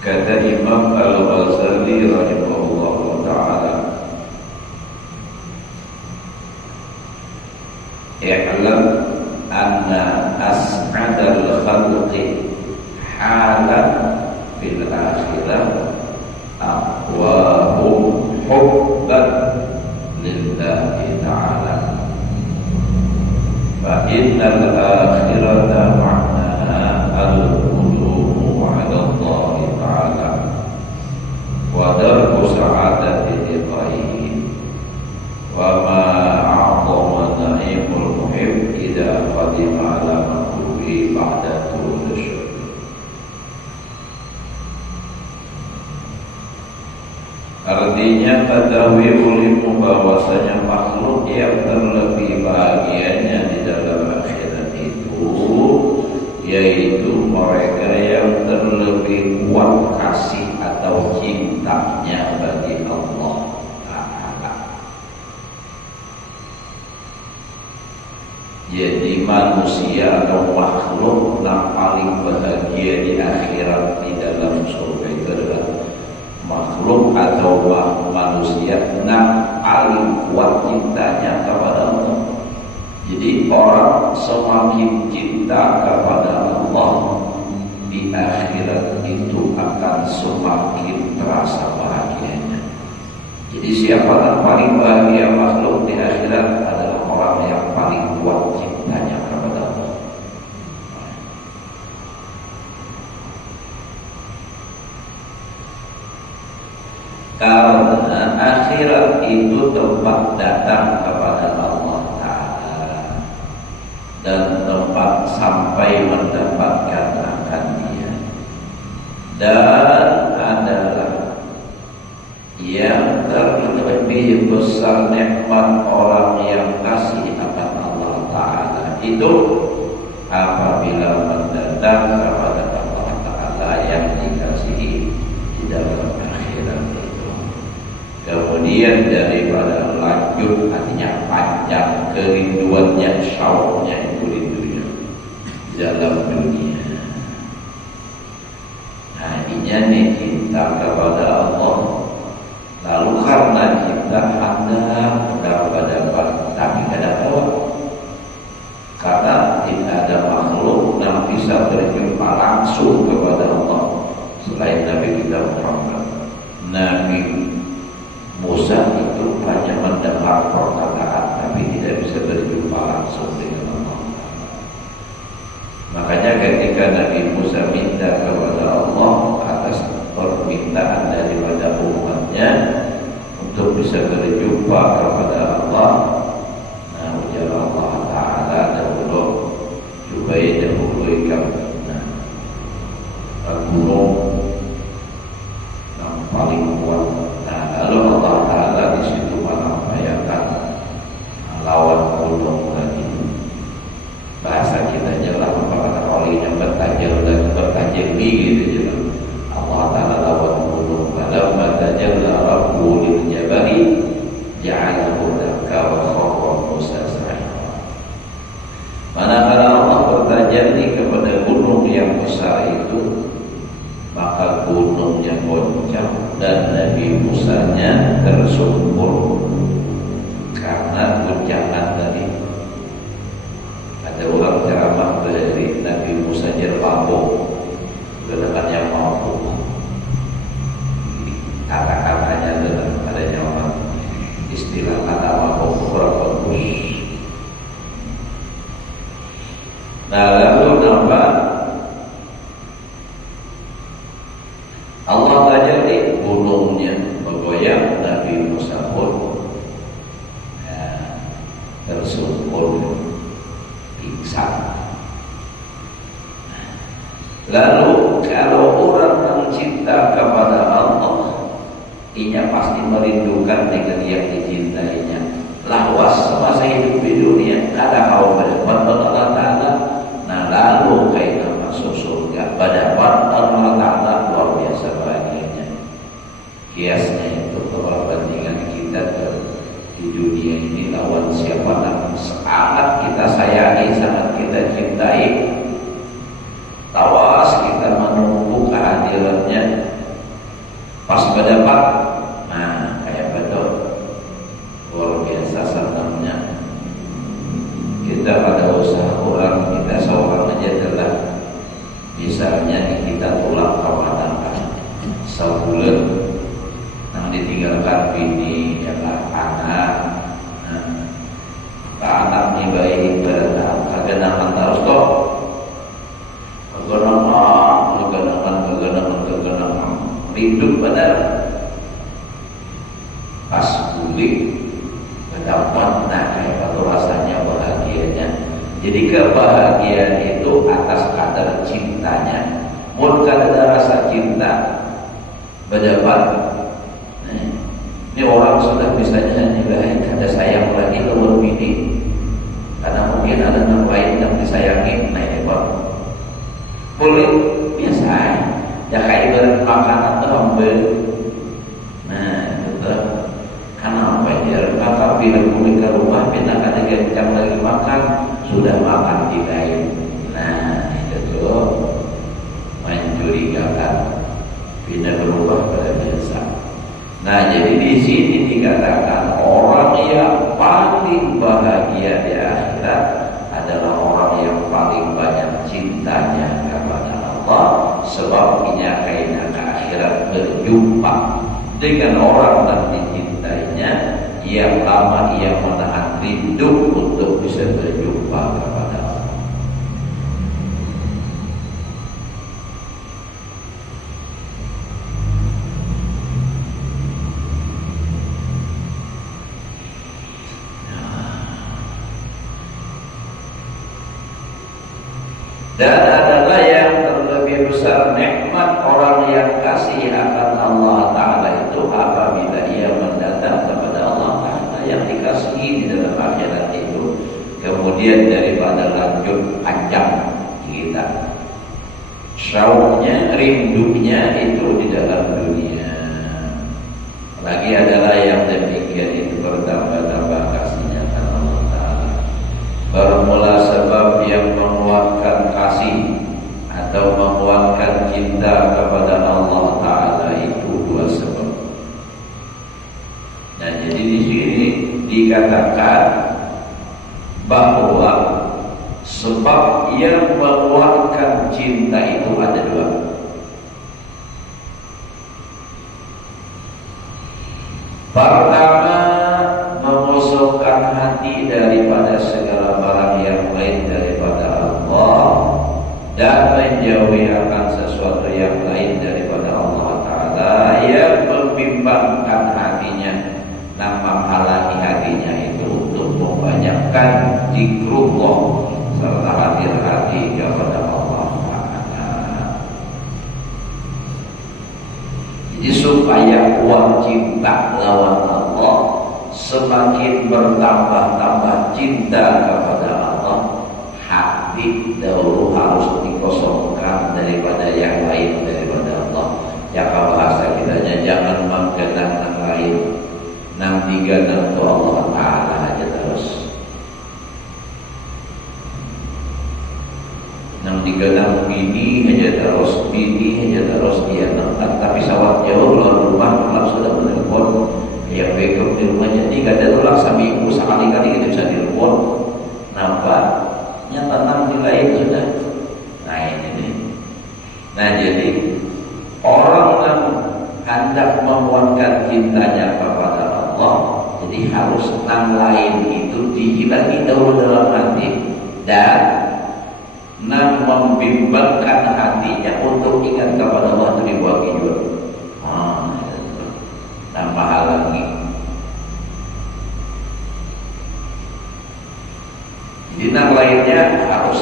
Kata Imam Al-Ghazali rahimahullah ta'ala, i'lam anna as'adal khalqi halan fil akhirah aqwahum hubban lillahi ta'ala fa innal akhirata ma'naha al-qulubu 'ala Allah ta'ala wa darbu sa'adati liqaihi wa ma a'zama na'imul muhib idza qadima ala maqrubi ba'da turul syukur. Artinya ketahui ulimu bahwasanya makhluk yang terlebih bahagianya di dalam akhirat itu yaitu mereka yang terlebih kuat kasih atau cintanya bagi Allah Ta'ala. Jadi manusia atau makhluk yang paling bahagia di akhirat di dalam surga itu adalah makhluk atau manusia yang paling kuat cintanya kepada Allah. Jadi orang semakin cinta kepada Allah di akhirat itu akan semakin terasa bahagianya. Jadi siapa yang paling bahagia makhluk di akhirat adalah orang yang paling kuat cintanya kepada Allah. Karena akhirat itu tempat datang kepada Allah dan tempat sampai mendapatkan akan Dia, dan adalah yang terlebih besar nikmat orang yang kasih akan Allah Ta'ala itu apabila mendatang kepada Allah Ta'ala yang dikasihi di dalam akhirat itu. Kemudian daripada lanjut artinya panjang kerinduannya, syauqnya itu rindunya dalam dunia. Nah ini cinta kepada Allah. Lalu karena cinta hendak kepada apa? Tapi tidak tahu. Karena tidak ada makhluk yang bisa berjumpa langsung kepada Allah selain Nabi kita Muhammad. Nabi Musa itu hanya mendengar perkataan tapi tidak bisa berjumpa langsung dengan Allah. Makanya ketika Nabi Musa minta kepada Allah atas permintaan daripada umatnya untuk bisa berjumpa kepada Allah, nah ujar Allah Ta'ala dahulu, coba dahulu diberikan gunung yang paling kuat. Nah, lalu Allah Ta'ala di situ menyampaikan lawan gunung lagi. Bahasa kita jelas kata olinya bertajam dan bertajam gitu. Allah Ta'ala lawan gunung. Falamma tajalla rabbuhu lil jabali ja'alahu dakka wa kharra Musa sa'iqa. Manakala Allah bertajalli kepada gunung yang besar itu, maka gunungnya goncang dan Nabi Musanya tersungkur karena goncangan tadi. Ada orang ceramah dari Nabi Musa jerpapuk, gerakan yang mampu. Kata-katanya dengan adanya orang istilah kata mampu kurang bagus. Nah, lalu nampak Allah tajalli gunungnya bergoyang, Nabi Musa pun tersungkur pingsan. Lalu kalau orang yang cinta kepada Allah, ia pasti merindukan dengan yang dicintainya. Lawas semasa hidup di dunia ada kaum berdebat Allah Ta'ala. Nah, lalu kaitan masuk surga pada Allah Ta'ala luar biasa bahagianya. Kiasnya itu perbandingan kita di dunia ini lawan siapa yang sangat kita sayangi, sangat kita cintai. Tawas kita menunggu kehadirannya. Pas berdebat, nah kayak betul luar biasa senangnya. Kita pada usaha orang, kita seorang aja telah misalnya kita tulang kemanapun sebulan, yang ditinggalkan bini, ya anak, anak nih baik berenang, kagak nahan terus toh, kegenangan, hidup benar. Pas pulih, mendapat, nah kayak apa rasanya bahagianya. Jadi kebahagiaan itu atas kadar cintanya. Bukan ada rasa cinta berdebat. Ini orang sudah misalnya nilai ada sayang lagi lawan bini, karena mungkin ada yang lain yang disayangi. Nah ini Pak, boleh biasa ya kayak ibarat makanan tuh ambil. Nah itu karena apa ya? Maka bila pulang ke rumah kita ada jam lagi makan, sudah makan di lain. Nah itu tuh mencurigakan, pindah berubah pada biasa. Nah, jadi di sini dikatakan orang yang paling bahagia di akhirat adalah orang yang paling banyak cintanya kepada Allah, sebab ia kaitan akhirat berjumpa dengan orang yang dicintainya, yang lama ia menahan rindu untuk bisa berjumpa kepada Allah. Dan adalah yang terlebih besar nikmat orang yang kasih akan Allah Ta'ala itu apabila ia mendatang kepada Allah Ta'ala yang dikasihi di dalam akhirat itu, kemudian daripada lanjut panjang kita syauqnya, rindunya itu di dalam dunia. Lagi adalah yang demikian itu bertambah-tambah kasihnya kepada Allah Ta'ala. Bermula sebab yang menguatkan kasih atau menguatkan cinta kepada Allah Ta'ala itu dua sebab. Nah, jadi di sini dikatakan bahwa sebab yang menguatkan cinta itu ada dua. Pertama, mengosongkan hati daripada segala barang yang lain daripada Allah dan menjauhi akan sesuatu yang lain daripada Allah Ta'ala yang membimbangkan hatinya, dan menghalangi hatinya itu untuk membanyakkan zikrullah serta hati-hati kepada Allah. cinta lawan Allah, semakin bertambah-tambah cinta kepada Allah, hati dahulu harus dikosongkan daripada yang lain daripada Allah. Jaka bahasa kitanya jangan menggenang yang lain, nang diganang tu Allah Ta'ala aja terus. Nang diganang bini aja terus, dia nangkat. Tapi sawat jauh luar rumah, malah sudah menelpon yang backup di rumah, jadi kadang ulang seminggu sekali-kali kita bisa telepon. Nampak nyata nang nilai sudah. Nah ini. Nah jadi orang yang hendak memuatkan cintanya kepada Allah, jadi harus nang lain itu dihilangi dahulu dalam hati dan nang membimbangkan hatinya untuk ingat kepada Allah itu dibuat juga. Tambah halangi. Jadi nang lainnya harus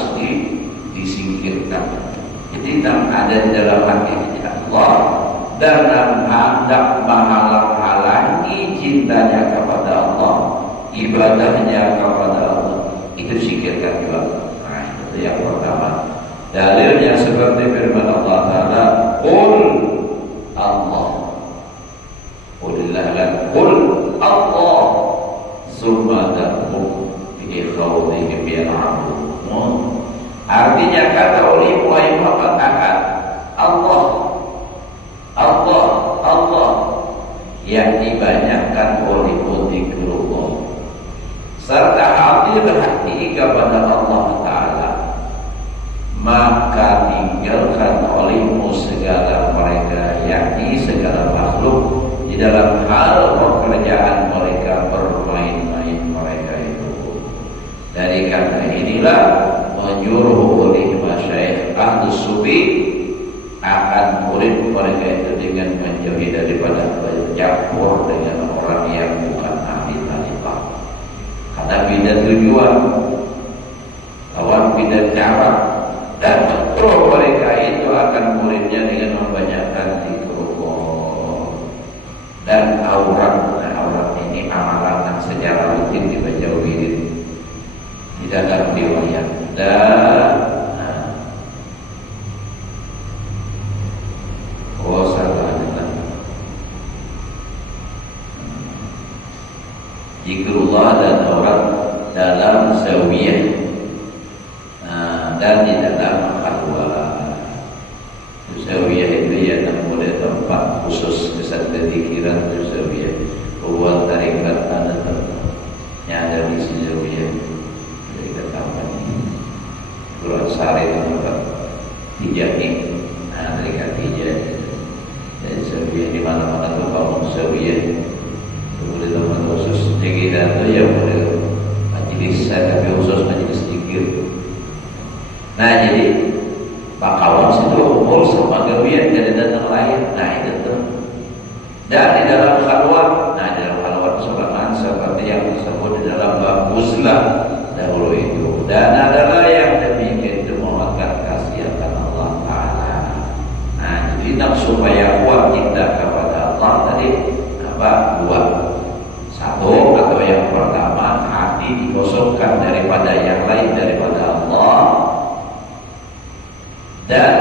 disingkirkan. Jadi nang ada di dalam hati Allah dan nang hendak menghalang-halangi cintanya kepada Allah, ibadahnya kepada Allah, itu singkirkan juga. Nah, itu yang pertama. Dalilnya seperti firman Allah Ta'ala, Qul Allah, Qulillah lan Qul Allah summa da'um bi khawdihim yal'abun. Artinya kata oleh Muhammad akan Allah, Allah, Allah yang dibanyakan oleh zikrullah serta hati berhati kepada Allah Ta'ala, maka tinggalkan olehmu segala mereka, yakni segala makhluk di dalam hal pekerjaan mereka, bermain-main mereka itu. Dari karena inilah menyuruh oleh masyayikh ahli sufi akan murid mereka itu dengan menjauhi daripada bercampur dengan orang yang bukan ahli tariqah, karena beda tujuan, lawan beda cara, dan betul mereka itu akan muridnya dengan membanyakkan zikrullah dan aurat. Nah, aurat ini amalan yang secara rutin dibaca wirid di dalam riwayat. Dan zikrullah dan aurat dalam zawiyah dan di dalam khalwah. Zawiyah itu ya namanya tempat khusus kesatrikiran zawiyah. Buat tarikat ada yang ada di zawiyah. Tarikat apa ini? Buat sari tempat Tijani. Nah, tarikat Tijani. Dan zawiyah di mana-mana tuh kalau zawiyah boleh tempat khusus. Jadi kita tuh ya boleh majelis, tapi khusus majelis zikir. Nah jadi bakawan situ umur sama gawian dari datang lain. Nah itu tuh. Dan di dalam khalwat, nah di dalam khalwat sebagaimana seperti yang disebut di dalam bab uzlah dahulu itu. Dan adalah yang demikian itu memuatkan kasihan Allah Ta'ala. Nah jadi nak supaya kuat cinta kepada Allah tadi apa? Dua. Satu atau yang pertama, hati dikosongkan daripada yang lain daripada Allah, dan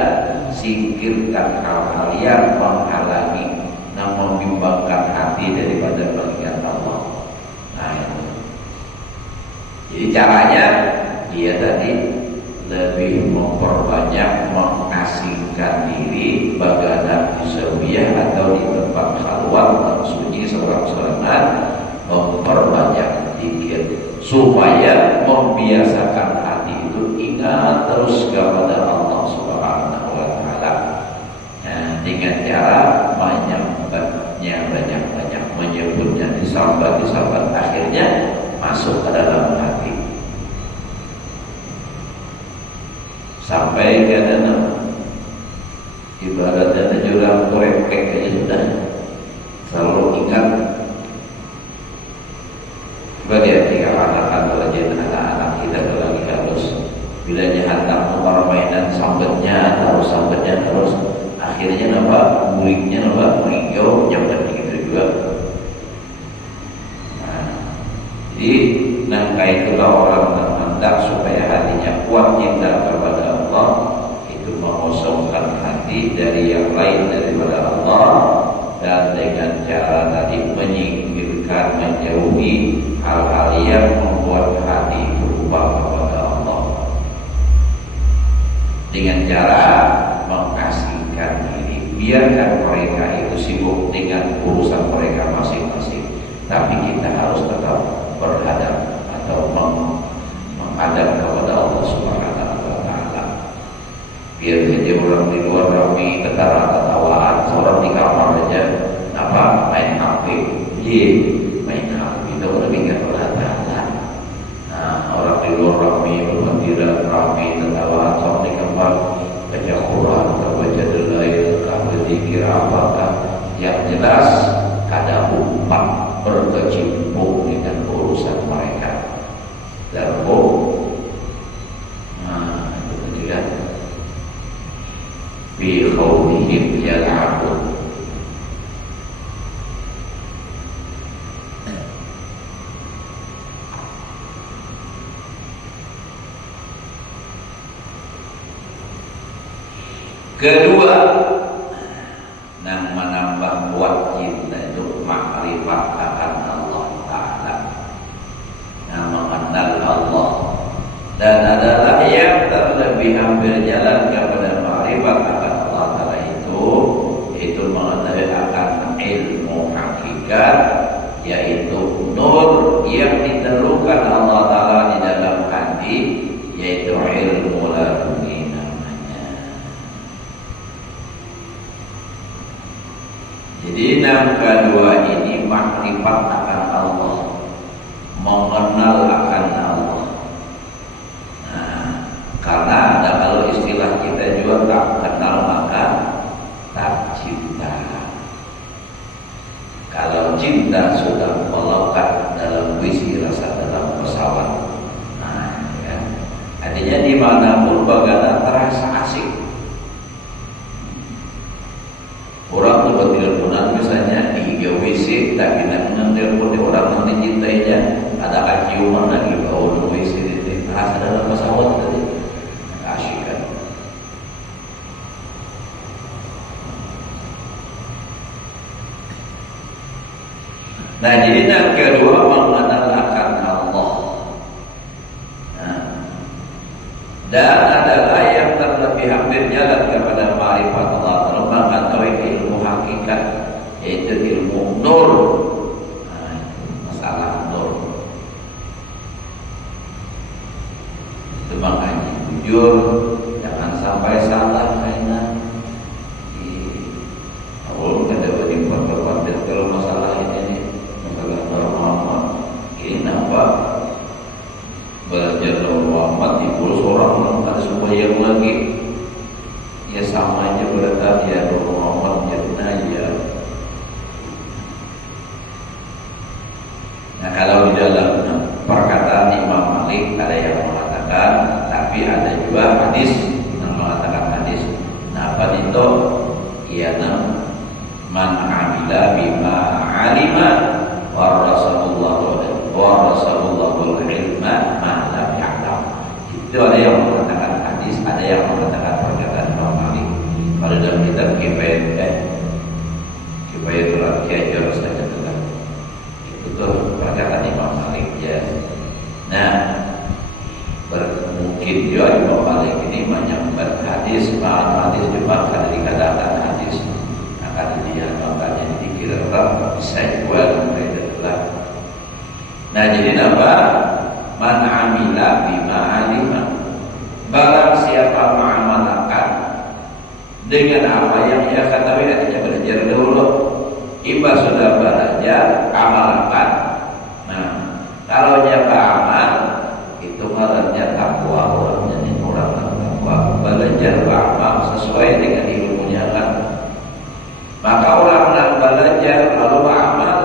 singkirkan hal-hal yang menghalangi dan membimbangkan hati daripada mengingat Allah. Nah itu. Jadi caranya dia tadi lebih memperbanyak mengasingkan diri bagaimana di zawiyah atau di tempat khalwat dan sunyi seorang-sorangan, memperbanyak zikir supaya membiasakan hati itu ingat terus kepada Allah Subhanahu wa Ta'ala. Nah, dengan cara banyak menyebutnya, disambat akhirnya masuk ke dalam hati sampai ke dalam ibaratnya jurang korek aja sudah selalu ingat. Bagaimana jika anak-anak kita lagi harus bila hantar permainan sambatnya terus akhirnya muridnya menghijau jangan begitu juga maka itulah orang terhendak supaya hatinya kuat cinta kepada Allah, itu mengosongkan hati dari yang lain daripada Allah, dan dengan cara tadi menyingkirkan, menjauhi hal-hal yang membuat hati berubah kepada Allah, dengan cara mengasingkan diri. Biarkan mereka itu sibuk dengan urusan mereka masing-masing, tapi kita harus tetap berhadap atau menghadap kepada Allah Subhanahu wa Ta'ala. Biar saja orang di luar ramai ketawa-ketawaan, orang di kamar aja apa main HP, main HP itu lebih kan Allah Ta'ala. Nah, orang di luar ramai bergembira, ramai ketawa, orang di kamar baca Quran, baca dalail, berzikir apakah, yang jelas kada umat berkecimpung dengan urusan mereka. Lalu, itu tidak bi khawdihim yal'abun. Kedua, yang menambah kuat cinta itu makrifat akan Allah Ta'ala, yang mengenal Allah, dan adalah yang terlebih hampir jalan kepada makrifat akan Allah Ta'ala itu mengenai akan ilmu hakikat, yaitu nur yang ditelukan Allah Ta'ala di dalam hati, yaitu ilmu laduni. Jadi yang kedua ini makrifat akan Allah, mengenal akan Allah. Nah, karena ada kalau istilah kita juga tak kenal maka tak cinta. Kalau cinta sudah melekat dalam visi rasa dalam pesawat, nah, ya. Artinya dimanapun bagaimana terasa asik. Orang tuh teleponan misalnya di WC, tapi nak telepon di orang yang dicintainya, ada kaciuman lagi bau di WC itu, terasa dalam pesawat tadi, asyik kan. Nah, jadi yang kedua mengenal akan Allah. Nah, dan adalah yang terlebih hampir jalan kepada ma'rifat Allah, mengetahui ilmu hakikat, yaitu ilmu nur. Nah, masalah nur itu makanya jujur, jangan sampai salah mainan. Kalau kita berdebat kalau masalah ini masalah Muhammad ini nampak belajar Muhammad di puluh orang ada semua yang lagi. Ya sama aja berarti ya Muhammad jannah ya. Nah, kalau di dalam perkataan Imam Malik ada yang mengatakan, tapi ada juga hadis yang mengatakan hadis. Nah, apa itu? Iyana man amila bima alima warasallahu ilma ma lam ya'lam. Itu ada yang mengatakan hadis, ada yang mengatakan perkataan Imam Malik. Pada dalam kitab Kifayatul Aqiyah jelas saja tentang itu tuh perkataan Imam Malik ya. Nah, mungkin juga Imam Malik ini menyebut hadis, hadis juga karena dikatakan hadis akan dia makanya dikira orang bisa jual mereka telah. Nah, jadi apa? Man amila bima alima, barang siapa mengamalkan dengan apa yang ia ketahui, artinya belajar dulu. Iba sudah belajar, amalkan. Nah, kalau dia beramal, itu ngarannya takwa, orangnya ini orang takwa. Belajar beramal sesuai dengan ilmunya kan. Maka orang yang belajar lalu beramal,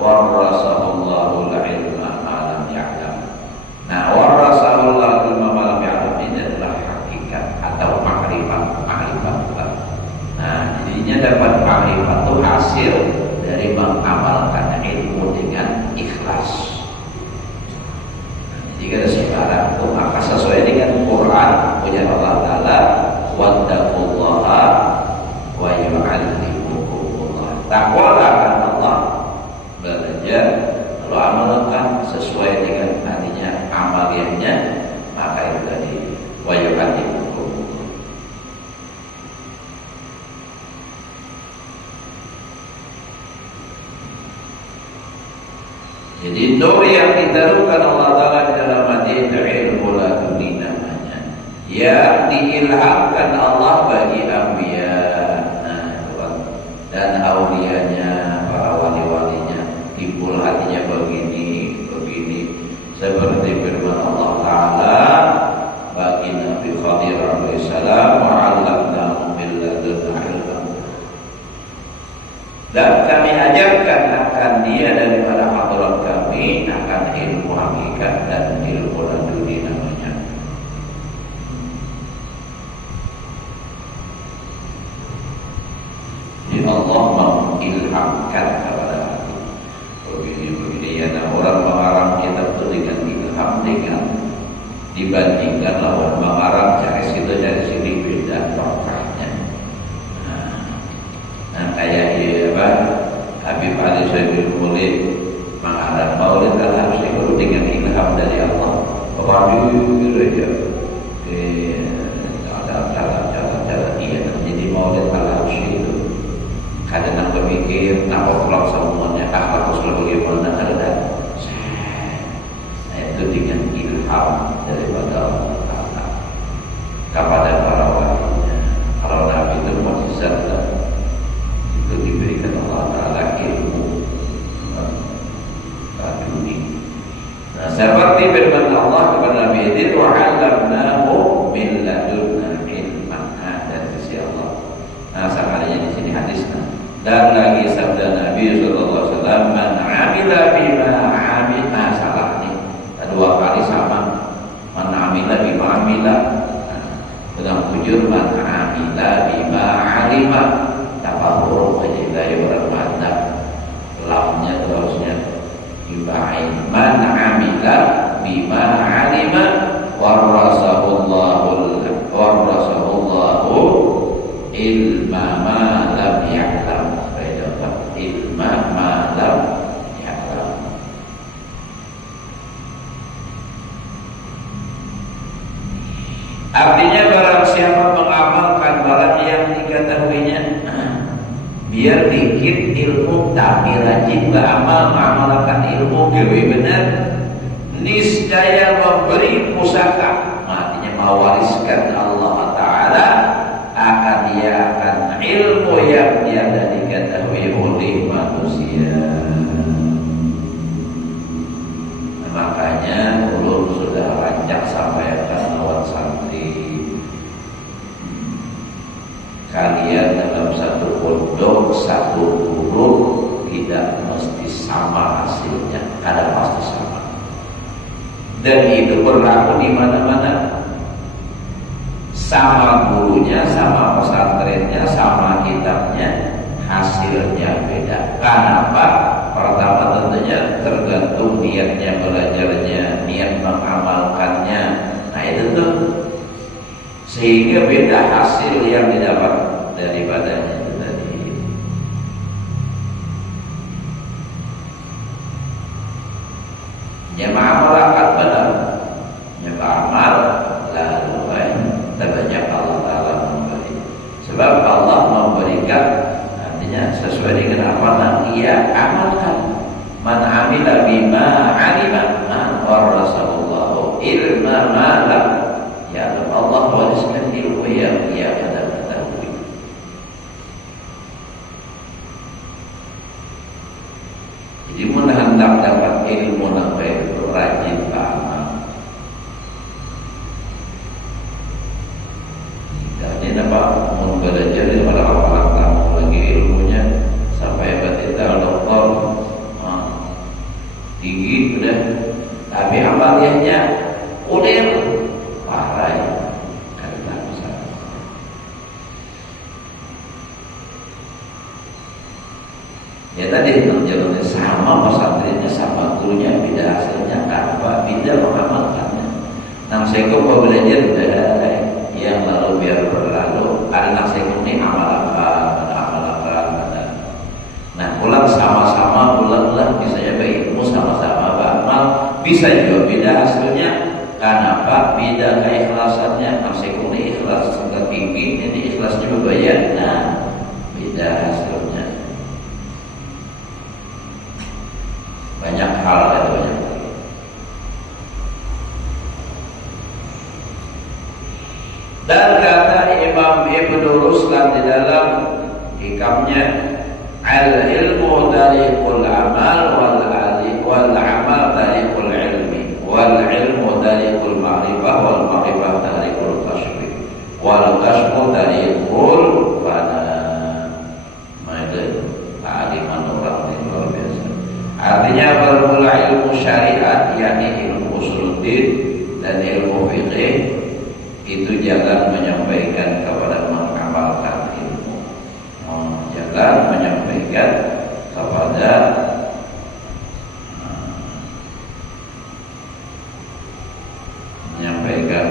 warasahullahu ilma ma lam ya'lam. Nah, warasahullahu ilma ma lam ya'lam ini adalah hakikat atau makrifat. Nah, jadinya dapat makrifat itu hasil dari mengamalkan ilmu dengan ikhlas. Jadi nur yang ditaruhkan Allah Ta'ala di dalam hati itu ilmu laduni namanya, yang diilhamkan Allah bagi anbiya dan auliyanya, para wali-walinya. Timbul hatinya begini seperti firman Allah Ta'ala bagi Nabi Khadir alaihissalam, wa'allamnahu min ladunna ilman, dan kami ajarkan akan dia daripada hadrat kami akan ilmu hakikat dan ilmu laduni namanya. Jadi Allah mengilhamkan kepada hati. Begini ya, nah orang mengarang kitab itu dengan ilham, dengan dibandingkan lawan mengarang dari sini beda tokahnya. Nah kayak Habib Ali Syaikh Maulid mengarang maulid kan harus diikuti dengan ilham dari Allah. Waduh gitu aja. Cara dia jadi maulid harus itu. Kadang nak berpikir, nak pulang semuanya, harus bagaimana ada. Nah itu dengan ilham daripada Allah Ta'ala kepada para walinya. Kalau Nabi itu mukjizat, itu diberikan Allah Ta'ala ilmu laduni. Nah seperti firman Allah kepada Nabi itu, wa'allamnahu min ladunna ilman, dari sisi Allah. Nah sahabatnya di sini hadisnya. Dan lagi sabda Nabi SAW, man amila bima amila, salah nih, dua kali sama, man amila bima amila, dengan bujur man amila bima alima, tanpa huruf aja dari orang mantap, lamnya terusnya dibacain, man amila bima alima, warasahullahu ilma ma lam ya'lam, ilma ma lam ya'lam. Artinya barang siapa mengamalkan barang yang diketahuinya, biar dikit ilmu tapi rajin beramal, mengamalkan ilmu gawe benar, niscaya memberi pusaka, artinya mewariskan Allah Ta'ala akan dia akan ilmu yang tiada diketahui oleh manusia. Nah, makanya ulun sudah rancang sampaikan lawan santri, kalian dalam satu pondok, satu guru tidak mesti sama hasilnya, ada pasti sama. Dan itu berlaku di mana-mana. Sama gurunya, sama pesantrennya, sama kitabnya, hasilnya beda. Kenapa? Pertama tentunya tergantung niatnya belajarnya, niat mengamalkannya. Nah itu tuh, sehingga beda hasil yang didapat daripadanya itu tadi. Ya mengamalkan benar, ya beramal lalu banyak Allah Ta'ala memberi. Sebab Allah memberikan, artinya sesuai dengan amalan ia amalkan. Man amila bima alima, man warasallahu ilma ma lam ya'lam. Allah wariskan ilmu yang ia ketahui. Jadi mun hendak dapat ilmu nampai rajin beramal. Ini apa? Mau belajar daripada orang tamu lagi ilmunya sampai batita doktor tinggi sudah, tapi amaliannya udah parah ya. Karena ya tadi jalannya sama, pesantrennya sama, gurunya beda, hasilnya apa? Beda mengamalkannya. Nah saya kok belajar udah yang lalu biar berlalu, ada nasihat ini amalkan. Nah pulang sama-sama, pulang bisa ya ilmu sama-sama beramal, bisa juga beda hasilnya. Kenapa? Beda keikhlasannya. Nasihat ini ikhlas sangat tinggi, ini ikhlas juga ya. Nah beda hasilnya. Banyak hal di dalam hikamnya, al-ilmu tariqul amal wal amal tariqul ilmi wal ilmu tariqul ma'rifah wal ma'rifah tariqul kasbi wal kasbu tariqul fana. Kealiman orang yang luar biasa. Artinya bermula ilmu syariat, yakni ilmu usuluddin dan ilmu fikih, itu jalan menyampaikan kepada mengamalkan ilmu, jalan menyampaikan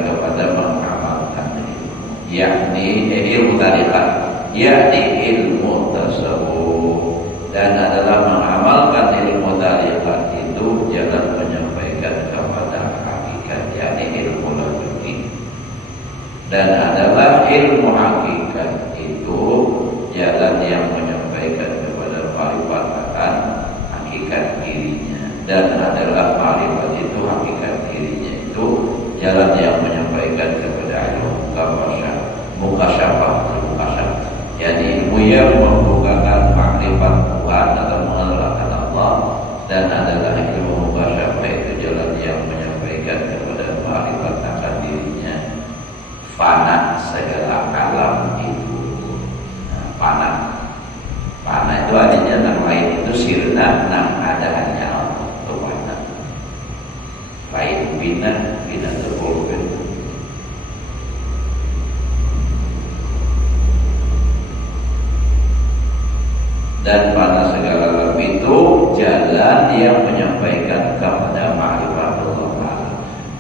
kepada mengamalkan ilmu, yakni ilmu tarikat, yakni ilmu tasawuf, dan adalah mengamalkan ilmu tarikat itu jalan menyampaikan kepada hakikat, yakni ilmu laduni. Dan adalah ilmu hakikat itu jalan yang menyampaikan kepada ma'rifat akan hakikat dirinya, dan adalah ma'rifat itu hakikat dirinya itu jalan yang menyampaikan kepada ilmu mukasyafah, jadi ilmu yang membukakan makrifat Tuhan atau mengenalkan Allah, dan adalah ilmu mukasyafah itu jalan yang menyampaikan kepada makrifat akan dirinya, fana segala alam itu. Fana itu artinya yang lain itu sirna, nang ada hanya Allah itu fana. Lain bina terpulpen. Dan pada segala alam itu jalan yang menyampaikan kepada ma'rifat Allah.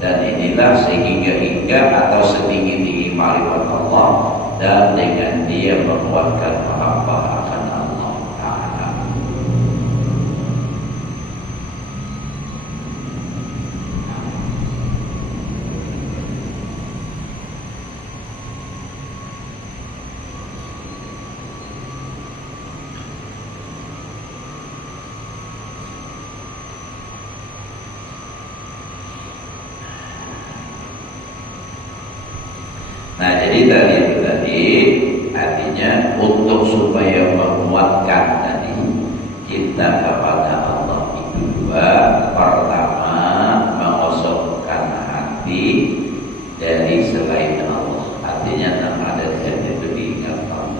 Dan inilah sehingga atau setinggi-tinggi ma'rifat Allah, dan dengan dia menguatkan mahabbah akan Allah Ta'ala. Nah, jadi tadi artinya untuk supaya menguatkan tadi cinta kepada Allah itu dua. Pertama, mengosongkan hati dari selain Allah. Artinya yang ada di hati itu diingat Allah.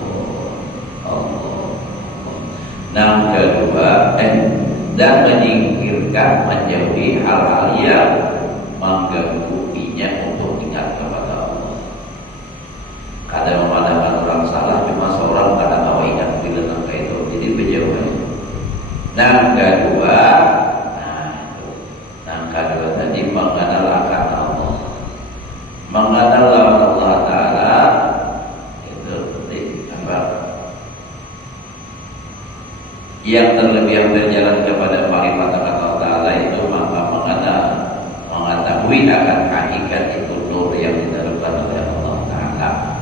Yang kedua, dan menyingkirkan, menjauhi hal-hal yang menggangguinya untuk ingat kepada Allah. Kadang memandangkan orang salah, cuma seorang kadang tahu ingat bila langkah itu, jadi berjauhan. Yang kedua, tadi mengenal akan Allah, mengenal Allah Ta'ala itu apa? Yang terlebih berjalan kepada ma'rifat akan Allah Ta'ala itu maka mengetahui akan hakikat itu nur yang diterapkan oleh Allah Ta'ala.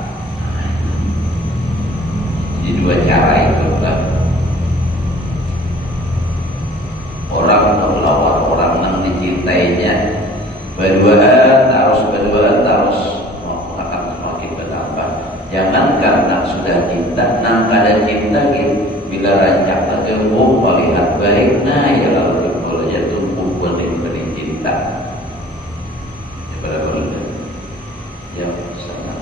Jadi dua cara itu kan. Orang melawan orang yang dicintainya berduaan terus akan semakin bertambah. Jangan karena sudah cinta, nah kada cinta gitu. Bila rancak tergembung melihat baik, nah ya lalu kalau tumbuh benih-benih cinta. Daripada berulang, ya sangat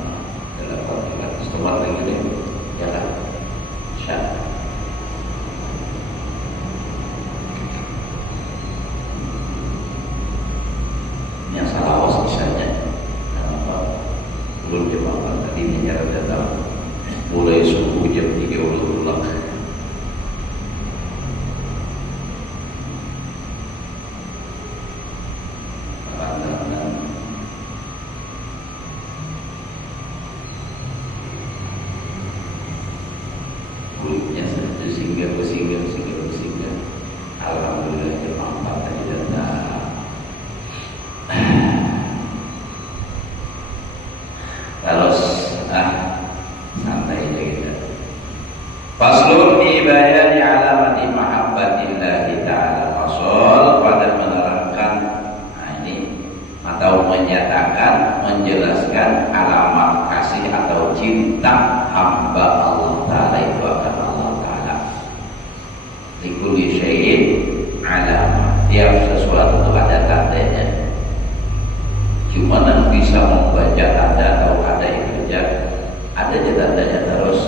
dalam kita setelah lagi ya kan, syah. Yang salah awas misalnya, belum jemaah tadi menyerah datang mulai subuh jam 3 pulang. Kulitnya satu singgah. Alhamdulillah jemaah tadi datang. Kalau santai aja gitu. Faslun fi bayani alamati mahabbatillahi ta'ala. Fasal pada menerangkan ini atau menyatakan, menjelaskan alamat kasih atau cinta mencipta hamba Allah Ta'ala itu akan Allah Ta'ala. Likulli syai'in alamah, tiap sesuatu itu ada tandanya. Cuma yang bisa membaca tanda atau ada itu aja, ada aja tandanya terus.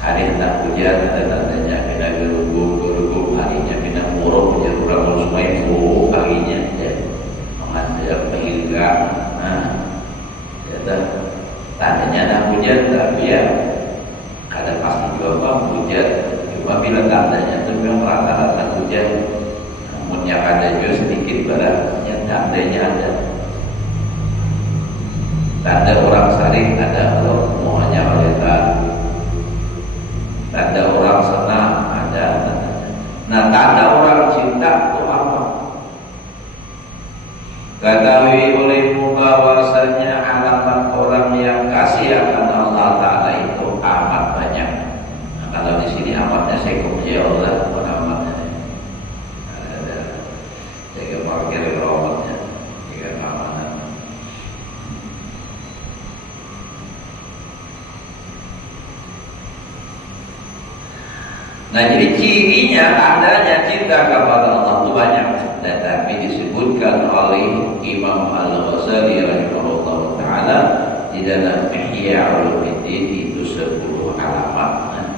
Hari hendak hujan ada tandanya, kena gerubuk harinya, kena muruk hujan kurang musmai buruk harinya, ya mengajar penghilang. Tandanya ada hujan, tapi ya kadang pasti juga bang hujan. Cuma bila tandanya itu memang rata-rata hujan, namun yang ada juga sedikit barangnya tandanya ada. Tanda orang saling ada, kalau semuanya oleh tanda orang senang ada. Nah, tanda orang cinta itu apa? Ketahui olehmu bahwasanya alamat orang yang kasih akan Allah Ta'ala itu amat banyak. Nah, kalau di sini amatnya saya ya Allah, bukan amatnya. Ada jaga parkir rawatnya, jaga keamanan. Nah, jadi cirinya adanya cinta kepada Allah itu banyak. Tetapi disebutkan oleh Imam Al-Ghazali rahimahullah ta'ala di dalam Ihya Ulumuddin itu 10 alamat. Nah,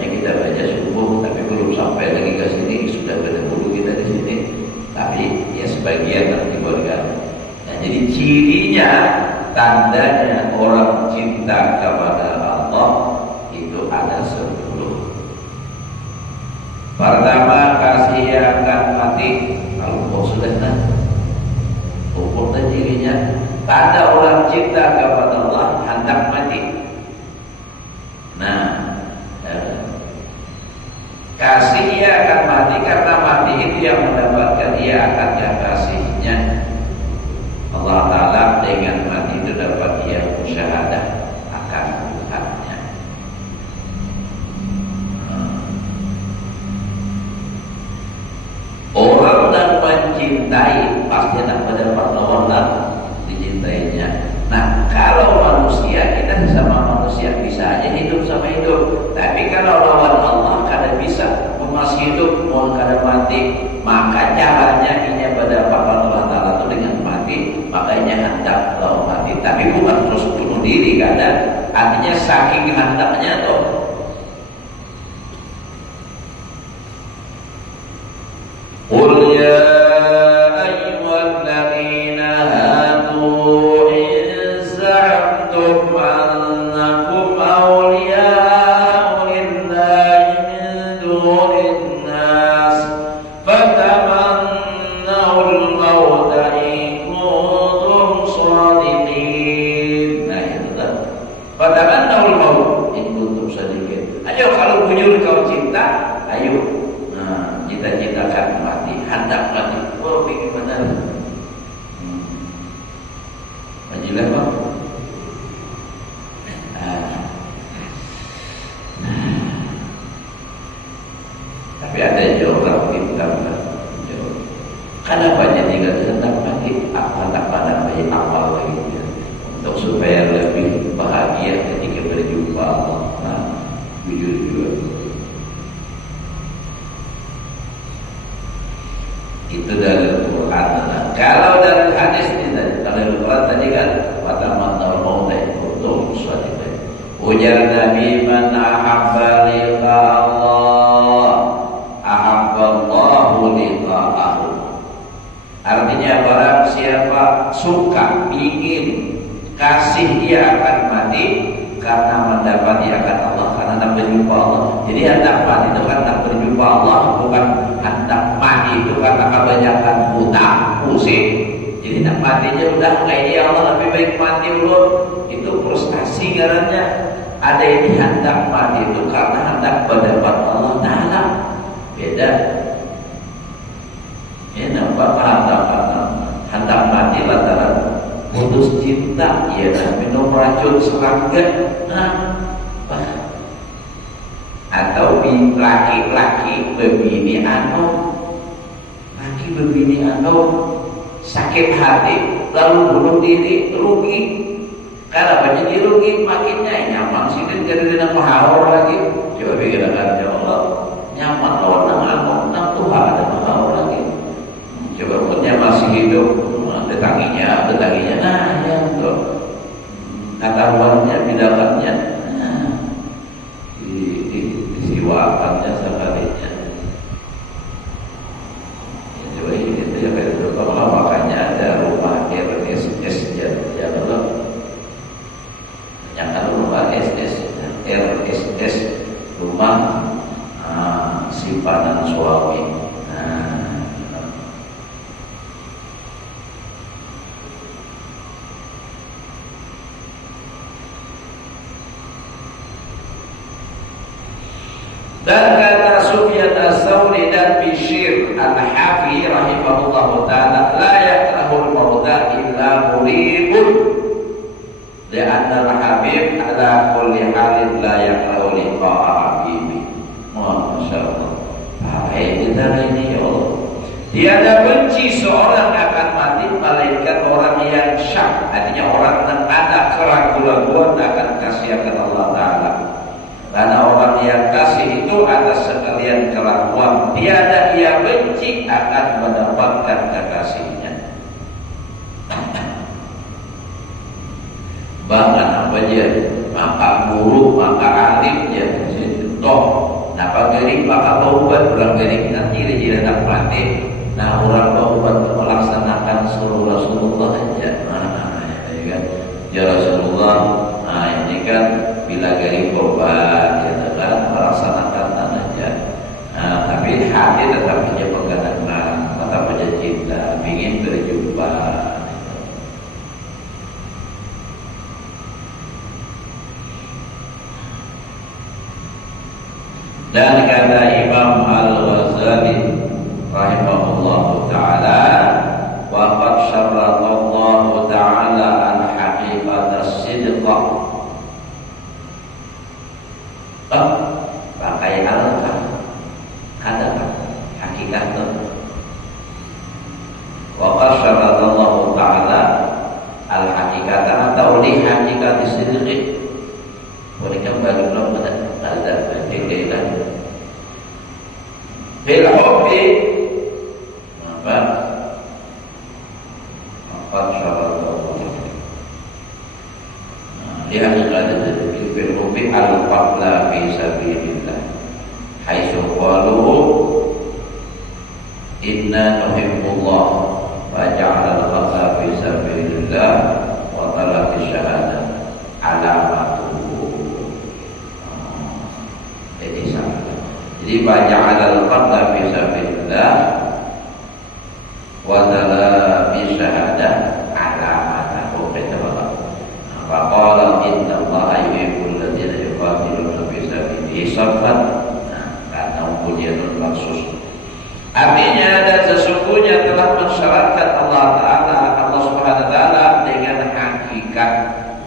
kita baca subuh, tapi belum sampai lagi ke sini, sudah bertemu kita di sini. Tapi ya sebagian tertimbulkan. Nah, jadi cirinya, tandanya orang cinta kepada Allah itu ada 10. Pertama, kasih akan mati. Kalau sudah ukur dirinya, tanda orang cinta kepada Allah hendak mati. Nah, kasih ia akan mati karena mati itu yang mendapatkan ia akan yang kasihnya. Allah Ta'ala dengan mati itu dapat ia musyahadah akan Tuhannya. Orang dan mencintai pasti akan mendapat lawan dicintainya. Nah, kalau manusia, kita sama manusia bisa aja hidup sama hidup. Tapi kalau lawan Allah kada bisa, mau masih hidup, mau kada mati. Maka caranya ini mendapat Allah Ta'ala itu dengan mati. Makanya hendak lawan mati. Tapi bukan terus bunuh diri, kada. Artinya saking hendaknya tuh. Qul ya ayyuhalladzina hadu in za'amtum annakum awliya'u lillahi min dunin nas fatamannawul mauta in kuntum shadiqin. Nah, itu kan. Fatamannawul maut in kuntum shadiqin. Ayo kalau bujur kau cinta, ayo. Nah, cita-citakan mati, hendak mati. Oh, ingin benar. Majilah bang. Tapi ada orang pintar. Kenapa jadi hendak mati? Apa tak pada baik awal lagi untuk supaya lebih bahagia ketika berjumpa Allah. Nah, jujur juga. Itu dari Al-Quran. Nah, kalau dari hadis ini, kalau Al-Quran tadi kan fatamannawul mauta in kuntum shadiqin. Ujar Nabi, man ahabba liqa Allah ahabba Allahu liqa'ahu. Artinya barang siapa suka, ingin, kasih, dia akan mati karena mendapati akan Allah, karena hendak berjumpa Allah. Jadi hendak mati itu hendak berjumpa Allah, bukan hendak mati itu karena kebanyakan hutang, pusing. Jadi hendak matinya udah kayak dia Allah, lebih baik mati dulu. Itu frustasi garannya. Ada ini hendak mati itu karena hendak mendapat Allah Ta'ala. Beda. Ya, nampak hendak mati lantaran putus cinta, ya, minum racun serangga, atau laki-laki bebini sakit hati lalu bunuh diri, rugi. Karena jadi rugi makinnya nyaman sih kan jadi dengan mahal lagi. Coba pikirkan ya Allah, nyaman lawan nang Tuhan ada mahal lagi. Coba umurnya masih hidup, tetanginya, nah ya betul. Katawannya, bidakatnya, disiwakannya sekalinya. Ya, coba ini itu ya kayak itu. Makanya ada rumah RSS ya betul. Jangan rumah RSS rumah simpanan suami. Dan kata Sufyan Ats-Tsauri dan Bishr Al-Hafi rahimahullah ta'ala, la yakrahul mauta illa muribun, li'anna al-habib ala kulli halin la yakrahu liqa'a habibi. Masya Allah. Kita ini ya Allah, tiada benci seorang akan mati melainkan orang yang syak, artinya orang yang ada keraguan-keraguan akan kasih akan Allah Ta'ala. Karena orang yang kasih itu atas sekalian kelakuan, tiada ia benci akan mendapatkan kekasihnya. Bahkan apa dia, maka guru, maka alim dia, toh, napa gering, maka taubat, orang gering nanti dia nak mati. Nah orang taubat melaksanakan suruh Rasulullah aja. Ya kan, ya Rasulullah. Nah ini kan bila gering korban, ya kan melaksanakan aja. Nah, tapi hati tetap punya pegangan, tetap punya cinta, ingin berjumpa. Dan kata Imam Al-Ghazali rahimahullahu ta'ala, wa qad syarratallahu ta'ala al-haqiqata as-sidqa. Pakai alatan ada hakikat itu. Wa qad syarratallahu ta'ala al-haqiqata atau li hakikat as-sidqi. Mereka baru belum ada pendidikan. Bil hubbi apa? Apa syarallahu. Lihat ada bil hubbi al-qatla fi sabilillah. Haitsu qalu inna nuhibbullah wa ja'ala al-qatla fi sabilillah wa talab syahadah alamat. Jadi baja'al al-qatla fi sabilillah wa tala bi syahadah alamatahu betul. Wa qala inna Allaha yuhibbul ladzina yuqatiluna fi sabilihi saffan. Karena ujianul maksus. Artinya dan sesungguhnya telah mensyaratkan Allah Ta'ala, Allah Subhanahu Wa Ta'ala dengan hakikat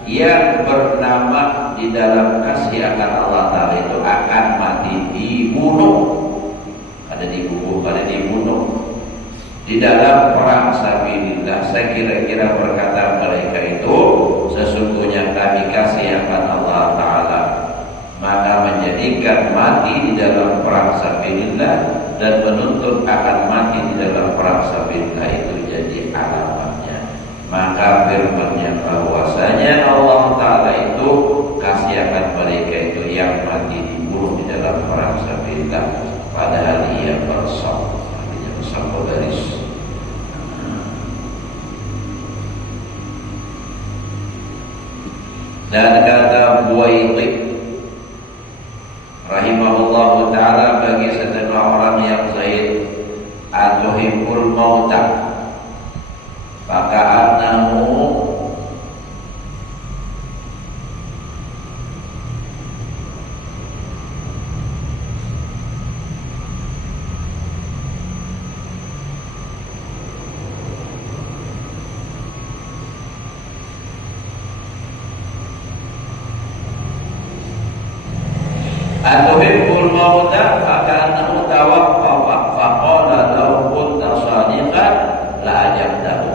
yang bernama di dalam kasih akan Allah Ta'ala itu akan mati dibunuh, ada dibunuh di dalam perang sabilillah. Saya kira-kira berkata mereka itu, sesungguhnya kami kasih akan Allah Ta'ala, maka menjadikan mati di dalam perang sabilillah dan menuntut akan mati di dalam perang sabilillah itu jadi alamatnya. Maka firman-Nya bahwasanya Allah Ta'ala itu kasih akan mereka itu yang mati dibunuh di dalam perang sabilillah, padahal ia bersama, artinya bersama garis. Dan kata Buaiti rahimahullahu ta'ala bagi setengah orang yang zaid, atuhibbul mauta maka anahu atuhibbul mauta maka anahu tawaqqafa faqala law kunta shadiqan la ajabtahu.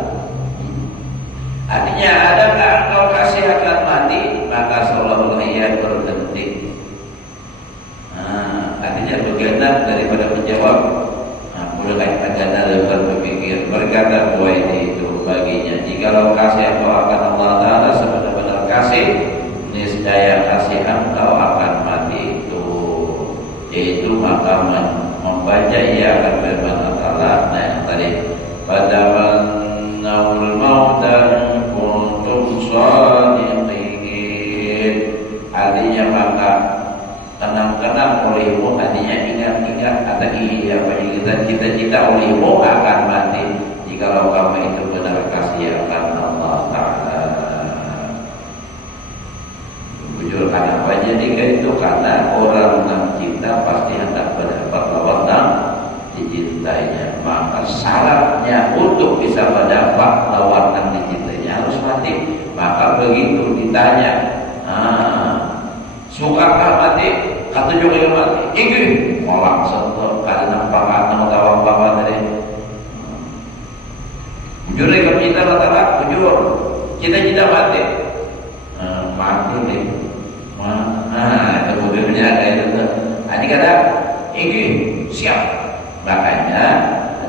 Artinya, adakah engkau kasih akan berjawab, mulai agak berpikir, berkata Buwaidi itu baginya, jikalau kasih engkau akan Allah Ta'ala sebenar-benar kasih, niscaya kasih engkau akan mati itu, yaitu maka membaca ia akan firman Allah Ta'ala. Nah yang tadi, pada naul mautan kuntum shadiqin, artinya maka kenang-kenang olehmu, artinya ingat-ingat atau iya cita-cita olehmu akan mati jikalau kamu itu benar kasih akan Allah Ta'ala. Jujur kenapa jadi itu? Karena orang yang cinta pasti hendak mendapat lawan yang dicintainya. Maka syaratnya untuk bisa mendapat lawan yang dicintainya harus mati. Maka begitu ditanya, sukakah mati? Kata juga yang mati. Ingin molak sentuh karena nampak atau tawang bawa tadi. Jujur kalau kita rata-rata jujur, cita-cita mati, mati nih. Kemudiannya kayak itu. Adik kata, ingin siap. Makanya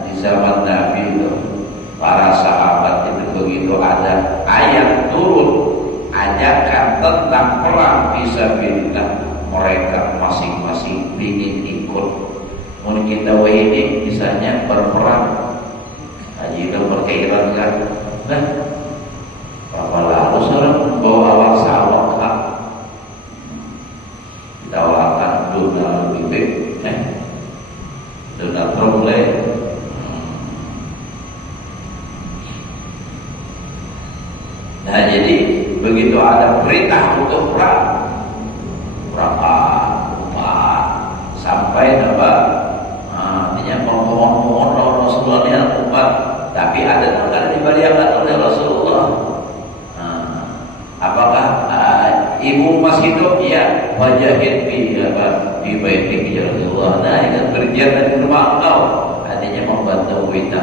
di zaman Nabi itu para sahabat itu begitu ada ayat turun ajakan tentang perang fisabilillah, mereka masing-masing ingin ikut. Mungkin kita ini misalnya berperang, haji itu berkaitan kan, nah, apa lalu seorang bawa awak sawak kan, ditawarkan Donald Bibik, Donald Trump Nah jadi begitu ada perintah untuk perang, sampai artinya mohon Rasulullah yang umat, tapi ada perkara dibaliakan oleh Rasulullah. Apakah ibu masih hidup? Ya, wajahid di baitik ya Rasulullah. Nah, ini berjalan di rumah engkau, artinya membantu kita.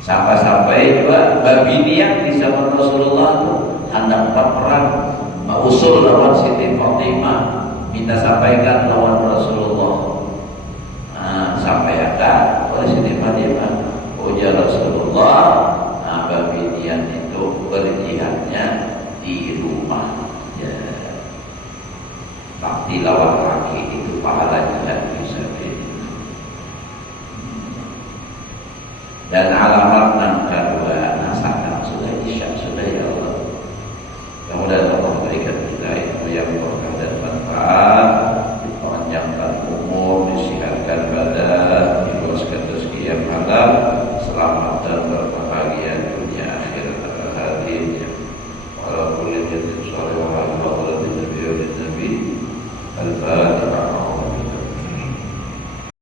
Sampai-sampai juga babi niat di zaman Rasulullah itu hendak perang, usul lawan Siti Fatimah, minta sampaikan lawan Rasulullah. Sampaikan oleh Siti Fatimah, ujar Rasulullah, babi niat itu berjihadnya di rumah. Ya. Bakti lawan laki itu pahala jihad bisa dan alamat yang kedua nasakan sudah isya sudah ya Allah. Kemudian Allah berikan kita ilmu yang berkah dan manfaat, dipanjangkan umur,